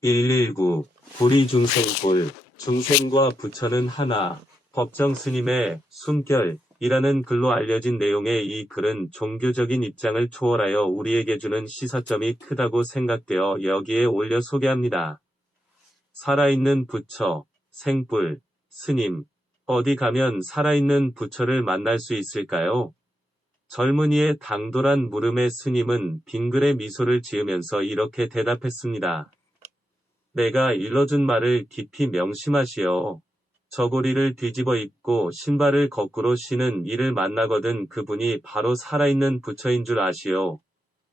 (119) 불의중생불 중생과 부처는 하나 법정 스님의 숨결 이라는 글로 알려진 내용의 이 글은 종교적인 입장을 초월하여 우리에게 주는 시사점이 크다고 생각되어 여기에 올려 소개합니다. 살아있는 부처, 생불, 스님, 어디 가면 살아있는 부처를 만날 수 있을까요? 젊은이의 당돌한 물음에 스님은 빙글의 미소를 지으면서 이렇게 대답했습니다. 내가 일러준 말을 깊이 명심하시오. 저고리를 뒤집어 입고 신발을 거꾸로 신은 이를 만나거든 그분이 바로 살아있는 부처인 줄 아시오.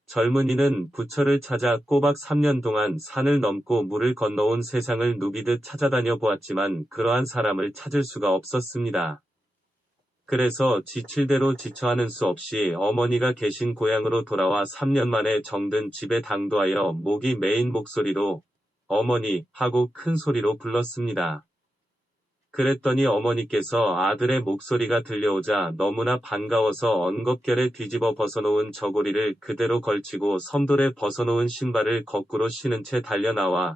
젊은이는 부처를 찾아 꼬박 3년 동안 산을 넘고 물을 건너온 세상을 누비듯 찾아다녀 보았지만 그러한 사람을 찾을 수가 없었습니다. 그래서 지칠 대로 지쳐하는 수 없이 어머니가 계신 고향으로 돌아와 3년 만에 정든 집에 당도하여 목이 메인 목소리로 어머니 하고 큰 소리로 불렀습니다. 그랬더니 어머니께서 아들의 목소리가 들려오자 너무나 반가워서 엉겁결에 뒤집어 벗어놓은 저고리를 그대로 걸치고 섬돌에 벗어놓은 신발을 거꾸로 신은 채 달려나와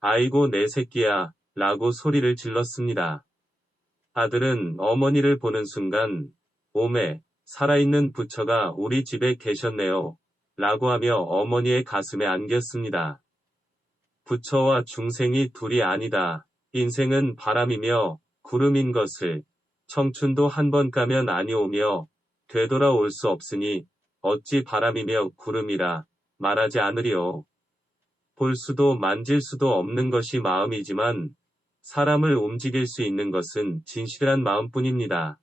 아이고 내 새끼야 라고 소리를 질렀습니다. 아들은 어머니를 보는 순간 오메 살아있는 부처가 우리 집에 계셨네요 라고 하며 어머니의 가슴에 안겼습니다. 부처와 중생이 둘이 아니다. 인생은 바람이며 구름인 것을 청춘도 한 번 가면 아니 오며 되돌아올 수 없으니 어찌 바람이며 구름이라 말하지 않으리요. 볼 수도 만질 수도 없는 것이 마음이지만 사람을 움직일 수 있는 것은 진실한 마음뿐입니다.